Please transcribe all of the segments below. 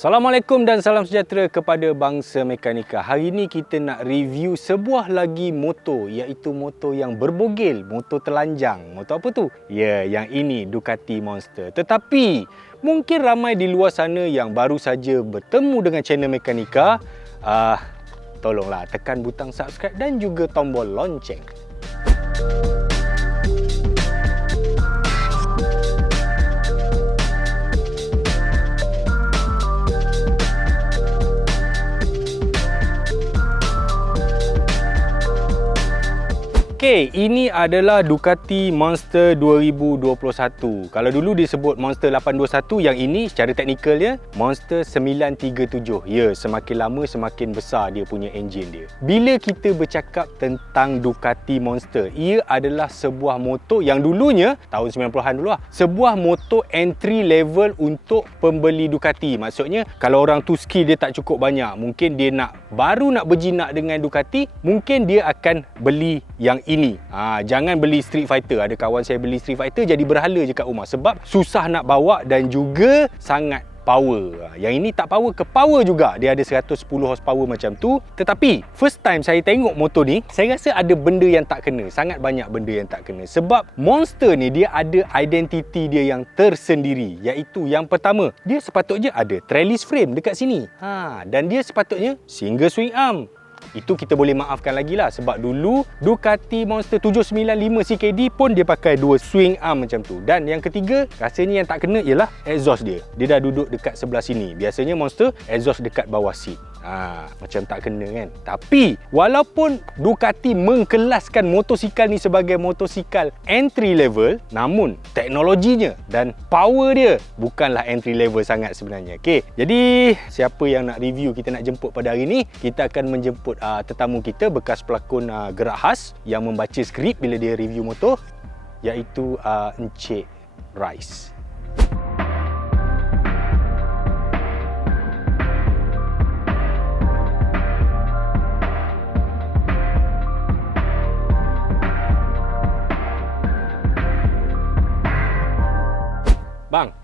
Assalamualaikum dan salam sejahtera kepada bangsa mekanika. Hari ini kita nak review sebuah lagi motor, iaitu motor yang berbogel, motor telanjang. Motor apa tu? Ya, yang ini Ducati Monster. Tetapi mungkin ramai di luar sana yang baru saja bertemu dengan channel mekanika. Tolonglah tekan butang subscribe dan juga tombol lonceng. Okey, ini adalah Ducati Monster 2021. Kalau dulu disebut Monster 821, yang ini secara teknikalnya Monster 937. Ya, semakin lama semakin besar dia punya enjin dia. Bila kita bercakap tentang Ducati Monster, ia adalah sebuah motor yang dulunya tahun 90-an dulu lah, sebuah motor entry level untuk pembeli Ducati. Maksudnya kalau orang tu skill dia tak cukup banyak, mungkin dia baru nak berjinak dengan Ducati, mungkin dia akan beli yang ini. Jangan beli Street Fighter. Ada kawan saya beli Street Fighter jadi berhala je kat rumah sebab susah nak bawa dan juga sangat power. Yang ini tak power ke power juga. Dia ada 110 horsepower macam tu. Tetapi first time saya tengok motor ni, saya rasa ada benda yang tak kena. Sangat banyak benda yang tak kena. Sebab Monster ni dia ada identiti dia yang tersendiri, iaitu yang pertama, dia sepatutnya ada trellis frame dekat sini. Dan dia sepatutnya single swing arm. Itu kita boleh maafkan lagi lah, sebab dulu Ducati Monster 795 CKD pun dia pakai dua swing arm macam tu. Dan yang ketiga, rasanya yang tak kena ialah exhaust dia. Dia dah duduk dekat sebelah sini. Biasanya Monster exhaust dekat bawah seat. Macam tak kena kan. Tapi walaupun Ducati mengkelaskan motosikal ni sebagai motosikal entry level, namun teknologinya dan power dia bukanlah entry level sangat sebenarnya. Okey, jadi siapa yang nak review, kita nak jemput pada hari ni, kita akan menjemput tetamu kita, bekas pelakon Gerak Khas yang membaca skrip bila dia review motor, iaitu Encik Rais. Bang.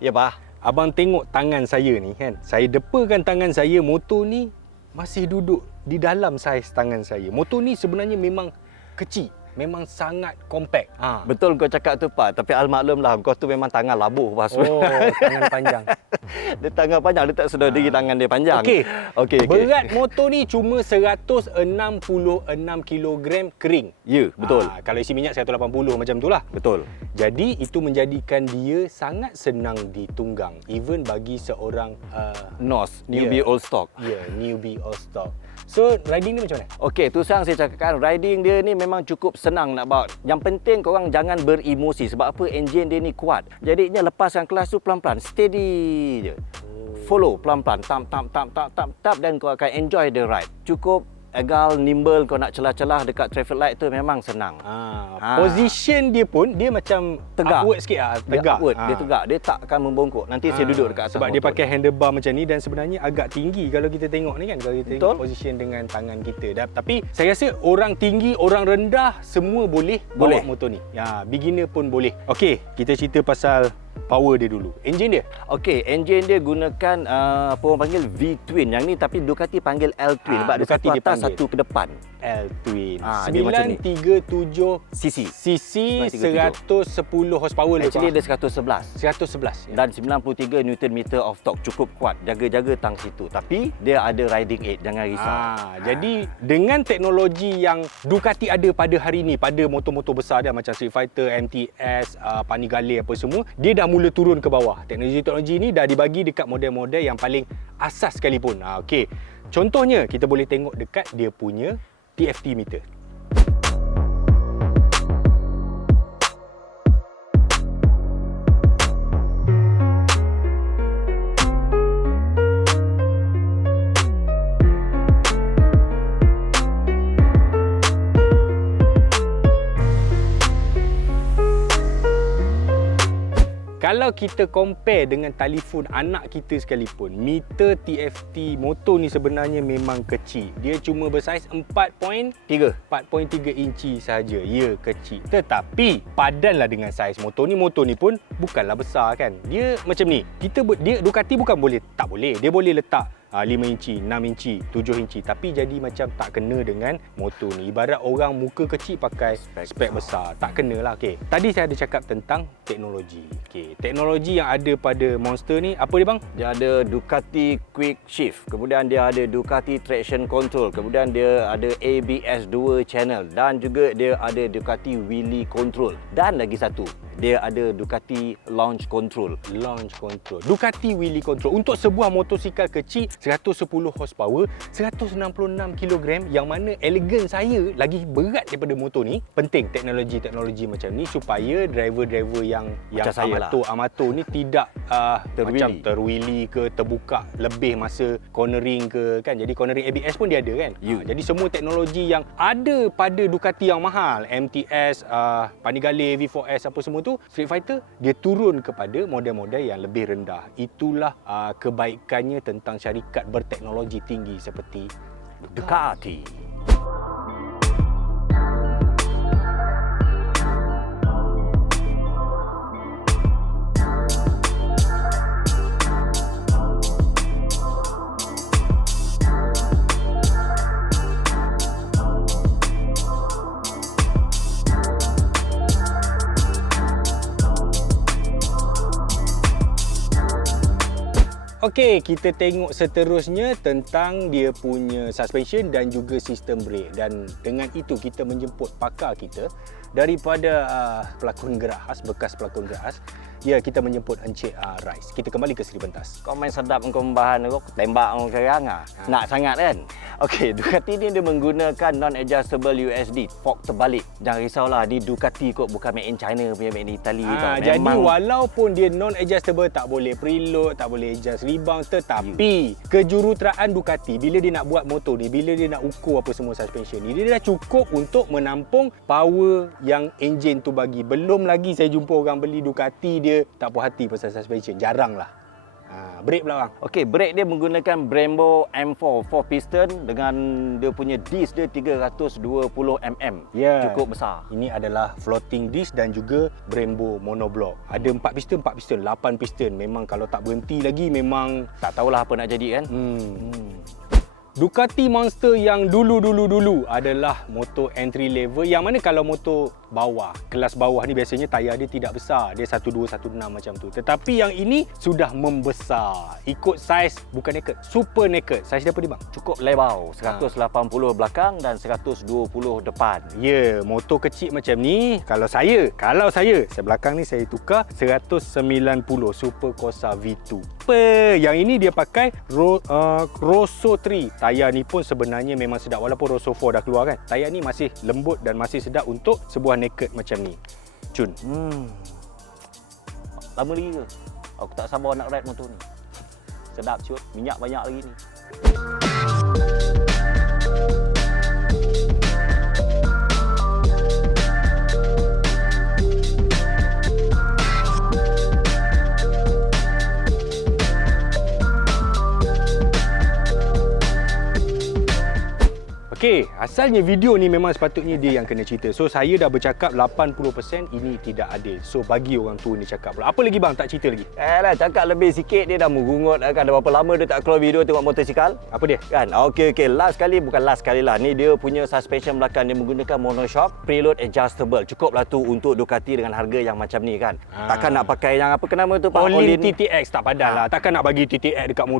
Ya, Bah. Abang tengok tangan saya ni kan. Saya depakan tangan saya, motor ni masih duduk di dalam saiz tangan saya. Motor ni sebenarnya memang kecil. Memang sangat compact. Betul kau cakap tu, Pak. Tapi almaklumlah, kau tu memang tangan labuh, Pak. Oh, tangan panjang. Dia tangan panjang, dia tak sedar diri tangan dia panjang. Okey. Berat motor ni cuma 166 kg kering. Ya, betul. Kalau isi minyak 180 macam tu lah. Betul. Jadi itu menjadikan dia sangat senang ditunggang, even bagi seorang NOS, newbie old stock. Newbie old stock. So riding ni macam mana? Okey, tu sekarang saya cakapkan, riding dia ni memang cukup senang nak bawa. Yang penting korang jangan beremosi. Sebab apa? Enjin dia ni kuat. Jadinya lepaskan kelas tu pelan-pelan, steady je. Follow pelan-pelan, tap, dan kau akan enjoy the ride. Cukup egal, nimble, kau nak celah-celah dekat traffic light tu memang senang. Position dia pun dia macam tegak. Upward sikit tegak. Dia tegak. Dia tak akan membongkok. Nanti saya duduk dekat atas sebab motor. dia pakai handlebar macam ni dan sebenarnya agak tinggi kalau kita tengok ni kan. Kalau kita tengok position dengan tangan kita. Tapi saya rasa orang tinggi, orang rendah semua boleh bawa motor ni. Beginner pun boleh. Okey, kita cerita pasal power dia dulu. Enjin dia? Okey, enjin dia gunakan apa orang panggil V-twin. Yang ni tapi Ducati panggil L-twin. Sebab Ducati dia satu atas, satu ke depan. L-twin. 937 cc 110 horsepower. Actually dia 111. 111 Dan 93 Nm of torque. Cukup kuat. Jaga-jaga tang situ. Tapi dia ada riding aid. Jangan risau. Jadi dengan teknologi yang Ducati ada pada hari ni, pada motor-motor besar dia macam Street Fighter, MTS, Panigale apa semua, dia dah mula turun ke bawah. Teknologi ni dah dibagi dekat model-model yang paling asas sekalipun. Okey. Contohnya kita boleh tengok dekat dia punya TFT meter. Kalau kita compare dengan telefon anak kita sekalipun, meter TFT motor ni sebenarnya memang kecil. Dia cuma bersaiz 4.3 inci sahaja. Ya, kecil. Tetapi padanlah dengan saiz motor ni. Motor ni pun bukanlah besar kan. Dia macam ni. Dia Ducati bukan tak boleh. Dia boleh letak 5 inci, 6 inci, 7 inci. Tapi jadi macam tak kena dengan motor ni. Ibarat orang muka kecil pakai spek besar. Tak kena lah. Okay. Tadi saya ada cakap tentang teknologi. Okay. Teknologi yang ada pada Monster ni, apa dia bang? Dia ada Ducati Quick Shift. Kemudian dia ada Ducati Traction Control. Kemudian dia ada ABS 2 channel. Dan juga dia ada Ducati Wheelie Control. Dan lagi satu, dia ada Ducati Launch Control. Ducati Wheelie Control. Untuk sebuah motosikal kecil, 110 horsepower, 166 kg, yang mana elegan saya lagi berat daripada motor ni. Penting teknologi macam ni supaya driver-driver yang amatur ni tidak macam terwheelie ke, terbuka lebih masa cornering ke kan. Jadi cornering ABS pun dia ada kan. Jadi semua teknologi yang ada pada Ducati yang mahal, MTS, Panigale, V4S apa semua tu, Street Fighter, dia turun kepada model-model yang lebih rendah. Itulah kebaikannya tentang syarikat berteknologi tinggi seperti Ducati. Okey, kita tengok seterusnya tentang dia punya suspension dan juga sistem brake. Dan dengan itu kita menjemput pakar kita daripada pelakon gerak khas, bekas pelakon gerak khas. Ya, kita menjemput Encik Rais. Kita kembali ke Seri Pentas. Kau main sedap kau membahan kau tembak kau sekarang Nak sangat kan? Okey, Ducati ni dia menggunakan non-adjustable USD, fork terbalik. Jangan risaulah, ni Ducati kot, bukan made in China punya, made in Italy tau. Jadi walaupun dia non-adjustable, tak boleh preload, tak boleh adjust rebound, tetapi kejuruteraan Ducati bila dia nak buat motor ni, bila dia nak ukur apa semua suspension ni, dia dah cukup untuk menampung power yang enjin tu bagi. Belum lagi saya jumpa orang beli Ducati dia tak puas hati pasal suspension. Jarang lah. Brake pula bang. Okey, brake dia menggunakan Brembo M4 4 piston dengan dia punya disc dia 320mm. Ya. Cukup besar. Ini adalah floating disc dan juga Brembo monoblock. Ada 4 piston, 8 piston. Memang kalau tak berhenti lagi memang tak tahulah apa nak jadi kan. Ducati Monster yang dulu adalah motor entry level, yang mana kalau motor bawah, kelas bawah ni biasanya tayar dia tidak besar, dia 1216 macam tu. Tetapi yang ini sudah membesar, ikut saiz, bukan naked, super naked. Saiz dia apa dia bang? Cukup lebar, 180 belakang dan 120 depan. Ya, motor kecil macam ni, kalau saya belakang ni saya tukar 190 Super Corsa V2. Yang ini dia pakai Rosso 3. Tayar ni pun sebenarnya memang sedap, walaupun Rosso 4 dah keluar kan. Tayar ni masih lembut dan masih sedap untuk sebuah naked macam ni. Cun. Lama lagi ke? Aku tak sabar nak ride motor ni. Sedap cut, minyak banyak lagi ni. Okey, asalnya video ni memang sepatutnya dia yang kena cerita. So saya dah bercakap 80% ini tidak adil. So bagi orang tua ni cakap pula. Apa lagi bang tak cerita lagi? Cakap lebih sikit dia dah merungut kan. Dah berapa lama dia tak keluar video tengok motosikal? Apa dia? Kan. Okey, last kali lah. Ni dia punya suspension belakang dia menggunakan monoshock preload adjustable. Cukuplah tu untuk Ducati dengan harga yang macam ni kan. Takkan nak pakai yang apa nama tu Pak? Olin TTX tak padan lah. Takkan nak bagi TTX dekat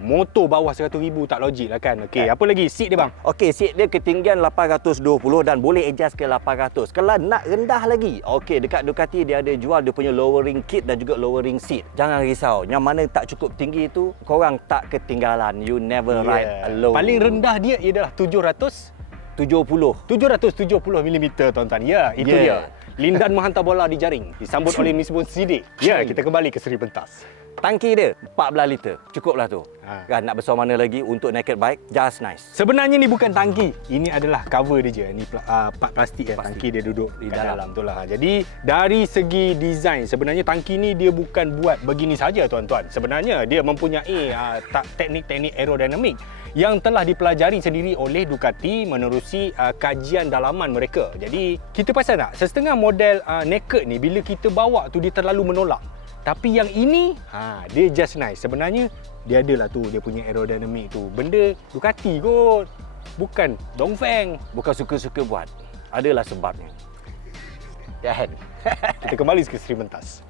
motor bawah 100,000 tak logik lah kan. Okey, apa lagi? Seat dia bang? Okey, seat dia ketinggian 820 dan boleh adjust ke 800. Kalau nak rendah lagi, okey, dekat Ducati dia ada jual dia punya lowering kit dan juga lowering seat. Jangan risau, yang mana tak cukup tinggi tu, korang tak ketinggalan. You never ride alone. Paling rendah dia ialah 770 mm tuan-tuan. Ya, itu dia. Lindan menghantar bola di jaring, disambut oleh Misbun Sidik. Ya, kita kembali ke Seri Pentas. Tangki dia 14 liter. Cukuplah tu. Ha. Kan nak besar mana lagi untuk naked bike, just nice. Sebenarnya ni bukan tangki. Ini adalah cover dia je. Ni part plastik kan. Tangki dia duduk di dalam tu lah. Jadi dari segi design, sebenarnya tangki ni dia bukan buat begini saja tuan-tuan. Sebenarnya dia mempunyai teknik-teknik aerodinamik yang telah dipelajari sendiri oleh Ducati menerusi kajian dalaman mereka. Jadi kita perasan tak, setengah model naked ni bila kita bawa tu dia terlalu menolak. Tapi yang ini, dia just nice. Sebenarnya dia adalah tu dia punya aerodinamik tu. Benda Ducati kot. Bukan Dongfeng. Bukan suka-suka buat. Adalah sebabnya. Kan? Kita kembali ke Sri Mentas.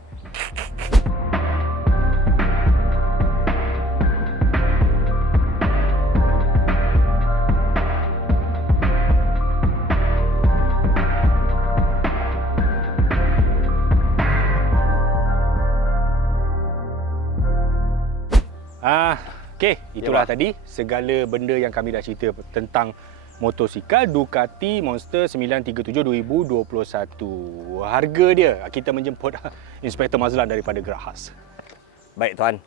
Okey, itulah tadi segala benda yang kami dah cerita tentang motosikal Ducati Monster 937 2021. Harga dia, kita menjemput Inspektor Mazlan daripada Gerahas. Baik tuan.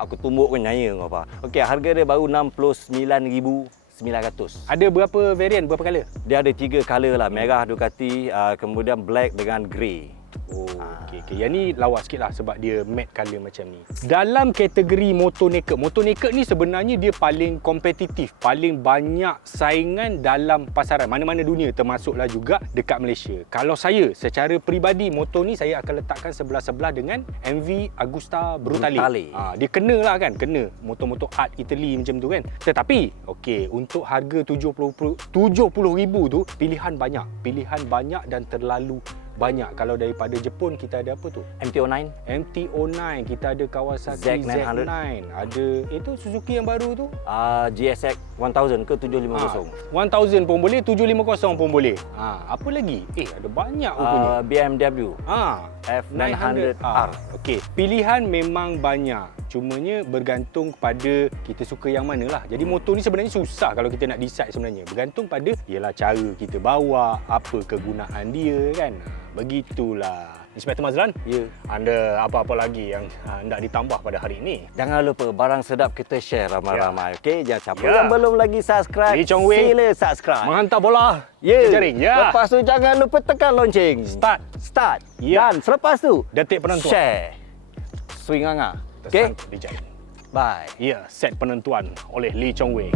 Aku tumbuk pun nyaya kau apa. Okey, harga dia baru 69,900. Ada berapa varian, berapa color? Dia ada 3 color lah, merah Ducati, kemudian black dengan grey. Oh, okey. Yang ni lawa sikit lah sebab dia matte colour macam ni. Dalam kategori motor naked ni sebenarnya dia paling kompetitif, paling banyak saingan dalam pasaran mana-mana dunia, termasuklah juga dekat Malaysia. Kalau saya secara peribadi, motor ni saya akan letakkan sebelah-sebelah dengan MV Agusta Brutale. Dia kena lah kan, kena motor-motor art Italy macam tu kan. Tetapi okey, untuk harga 70,000 tu pilihan banyak dan terlalu banyak. Kalau daripada Jepun kita ada apa tu? MT-09, kita ada Kawasaki Z900. Ada itu Suzuki yang baru tu? GSX 1000 ke 750. 1000 pun boleh, 750 pun boleh. Apa lagi? Ada banyak rupanya. BMW F900R. Okey, pilihan memang banyak. Cumanya bergantung pada kita suka yang mana lah. Jadi motor ni sebenarnya susah kalau kita nak decide sebenarnya. Bergantung pada ialah cara kita bawa, apa kegunaan dia kan. Begitulah. Inspektor Mazlan, ya. Anda apa-apa lagi yang hendak ditambah pada hari ini? Jangan lupa barang sedap kita share ramai-ramai. Okey, jangan siapa yang belum lagi subscribe, Lee Chong Wei, sila subscribe. menghantar bola ke jaring. Lepas tu jangan lupa tekan lonceng. Start. Dan selepas tu detik penentuan. Share. Swing Anga. Okey. Dijahit. Bye. Ya, set penentuan oleh Lee Chong Wei.